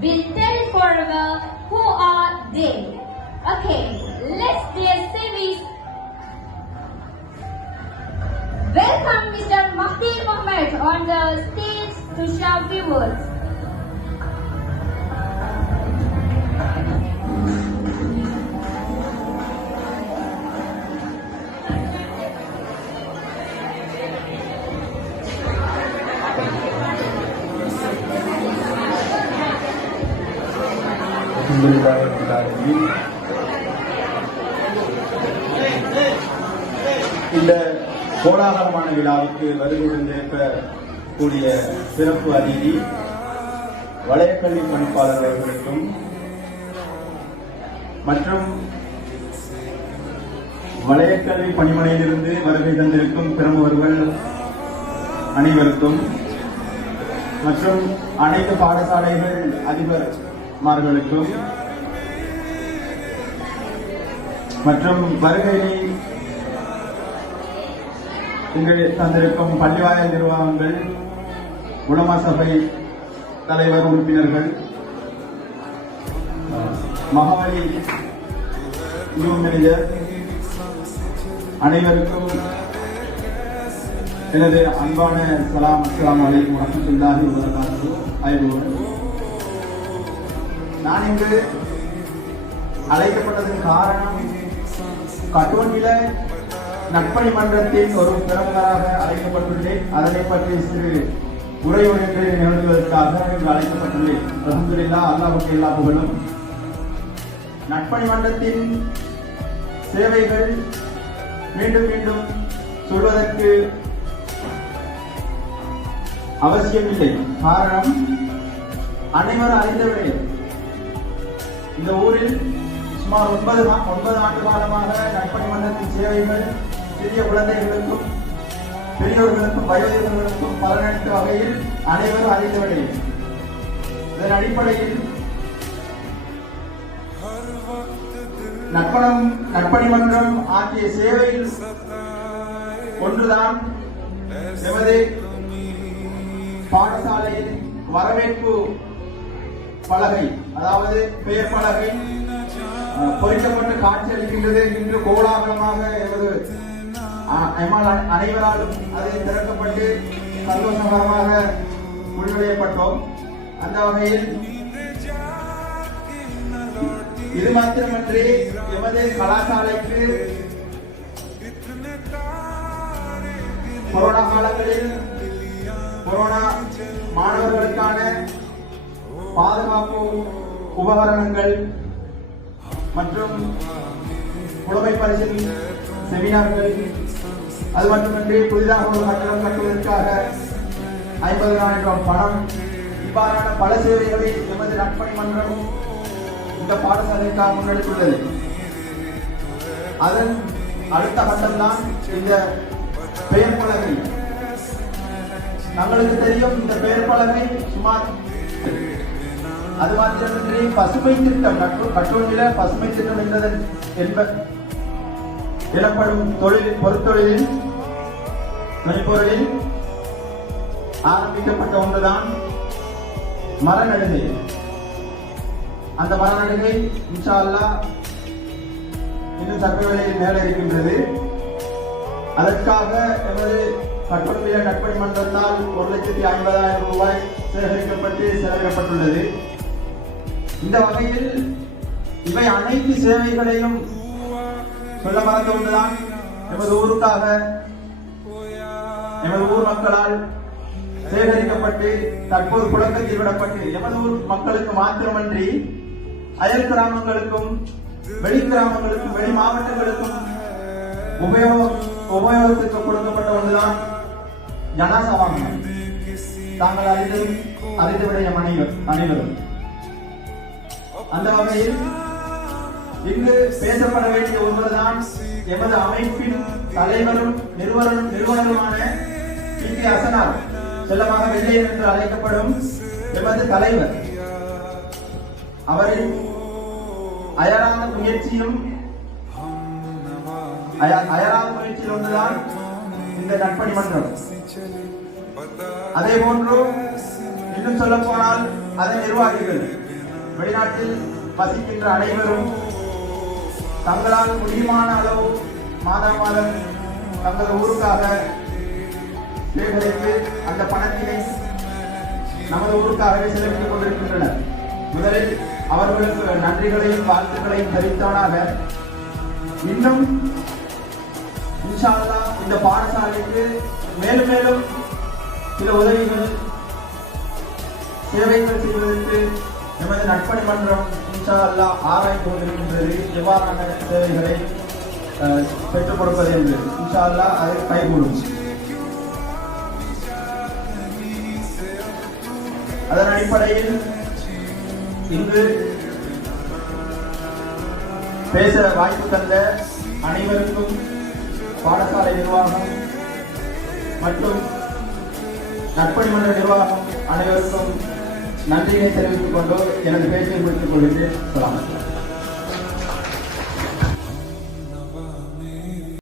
tell forever who are they. Okay, let's their series. Welcome Mr. Maktir Mohammed on the stage to share few words. அல்ஹம்துலில்லாஹி இந்த கோலாகலமான விழாவுக்கு வருகையில் கூடிய சிறப்பு அதிதி வளையக்கல்வி பணிப்பாளர் அவர்களுக்கும் மற்றும் வளையக்கல்வி பணிமனையிலிருந்து வருகை தந்திருக்கும் பிரமுகர்கள் அனைவருக்கும் மற்றும் அனைத்து பாடசாலைகள் அதிபர்மார்களுக்கும் மற்றும் வருகையில் இங்கு தந்திருக்கும் பள்ளிவாயல் நிர்வாகங்கள் உலமா சபை தலைவர் உறுப்பினர்கள் மகாவலி நியூ மேனேஜர் அனைவருக்கும் எனது அன்பான சலாம் அஸ்லாம் அலைக்கும் வரமத்துல்லாஹி வபரகாத்துஹு. ஐபோன் நான் இங்கு அழைக்கப்பட்டதன் காரணம் கட்டோனில நட்பணி மன்றத்தின் ஒரு பிரமுகராக அழைக்கப்பட்டுள்ளேன். அதனை பற்றி சிறு உரை ஒன்று நிகழ்த்துவதற்காக இங்கு அழைக்கப்பட்டுள்ளேன். அலமதுல்லா அல்லாஹுக்கு எல்லா புகழும். நட்பணி மன்றத்தின் சேவைகள் மீண்டும் மீண்டும் சொல்வதற்கு அவசியமில்லை. காரணம் அனைவரும் அறிந்தவரே. இந்த ஊரில் சுமார் ஒன்பது ஒன்பது ஆண்டு காலமாக நட்பணி மன்றத்தின் சேவைகள் சிறிய குழந்தைகளுக்கும் பெரியோர்களுக்கும் வயோதிகர்களுக்கும் பலனளித்த வகையில் அனைவரும் அறிந்த இதன் அடிப்படையில் நட்பணம் நட்பணி மன்றம் ஆகிய சேவையில் ஒன்றுதான் எமது பாடசாலையில் வரவேற்பு பலகை அதாவது பெயர் பலகை பொறிக்கப்பட்டு காட்சி அளிக்கின்றது இன்று கோலாகலமாக எமது அனைவராலும் அதை திறக்கப்பட்டு சந்தோஷகரமாக முடிவடையப்பட்டோம். அந்த வகையில் இது மாத்திரமன்றி எமது கலாசாலைக்கு கொரோனா காலங்களில் கொரோனா மாணவர்களுக்கான பாதுகாப்பு உபகரணங்கள் மற்றும் புலமை பரிசில் செமினார்கள் அது மட்டுமின்றி புதிதாக ஒரு கட்டடம் கட்டுவதற்காக ரூபாய் பணம். இவ்வாறான பல சேவைகளை எமது நட்பணி மன்றமும் இந்த பாடசாலைக்காக முன்னெடுத்துள்ளது. அதன் அடுத்த கட்டம்தான் இந்த பெயர் பலகை. தங்களுக்கு தெரியும் இந்த பெயர் பலகை சுமார் அது மாத்திரமின்றி பசுமை திட்டம். நட்பு- பசுமை திட்டம் என்பதன் என்ப எனப்படும் தொழில் பொறுத்தொழிலில் மென்பொருளில் ஆரம்பிக்கப்பட்ட ஒன்றுதான் மரநடுகை. அந்த மரநடுகை இன்ஷா அல்லாஹ் இன்னும் சர்வ வேளையில் மேலே இருக்கின்றது. அதற்காக எமது கட்டுரையில நட்பணி மன்றத்தால் ஒரு லட்சத்தி ஐம்பதாயிரம் ரூபாய் சேகரிக்கப்பட்டு செலவிடப்பட்டுள்ளது. இந்த வகையில் இவை அனைத்து சேவைகளையும் சொல்ல மறந்து ஒன்றுதான் எமது ஊருக்காக எமது ஊர் மக்களால் சேகரிக்கப்பட்டு தற்போது புழக்கத்தில் விடப்பட்டு எமது ஊர் மக்களுக்கு மாத்திரமன்றி அயல் கிராமங்களுக்கும் வெளி கிராமங்களுக்கும் வெளி மாவட்டங்களுக்கும் உபயோக உபயோகத்துக்கு கொடுக்கப்பட்ட ஒன்றுதான் ஜனாசா தாங்கள் அறிந்து அறிந்துவிட விடைய அனைவரும். அந்த வகையில் இங்கு பேசப்பட வேண்டிய ஒன்றுதான் எமது அமைப்பின் தலைவரும் நிறுவனரும் நிறுவனருமான பி. பி. அசனார் செல்லமாக வெள்ளையன் என்று அழைக்கப்படும் எமது தலைவர். அவரின் அயராத முயற்சியும் அயராத முயற்சியில் ஒன்றுதான் இந்த நட்பணி மன்றம். அதே போன்று இன்னும் சொல்ல போனால் அதன் நிர்வாகிகள். வெளிநாட்டில் வசிக்கின்ற அனைவரும் தங்களால் முடியுமான அளவு மாதம் மாதம் தங்கள் ஊருக்காக சேகரித்து அந்த பணத்தினை நமது ஊருக்காகவே செலவிட்டுக் கொண்டிருக்கின்றனர். முதலில் அவர்களுக்கு நன்றிகளையும் வாழ்த்துக்களையும் தெரிவித்தவனாக இன்னும் இன்ஷால்லா இந்த பாடசாலைக்கு மேலும் மேலும் சில உதவிகள் சேவைகள் செய்வதற்கு எமது நட்பணி மன்றம் இன்ஷா அல்லா ஆராய்ந்து கொண்டிருக்கின்றது. எவ்வாறான சேவைகளை பெற்றுக் கொடுப்பது என்று. இன்ஷா அல்லாஹ் அதை கைகூடும் அதன் அடிப்படையில் இங்கு பேச வாய்ப்பு தந்த அனைவருக்கும் பாடசாலை நிர்வாகம் மற்றும் நட்பணி மன்ற நிர்வாகம் அனைவருக்கும் நன்றியை தெரிவித்துக் கொண்டு எனது பேச்சை முடித்துக் கொள்வது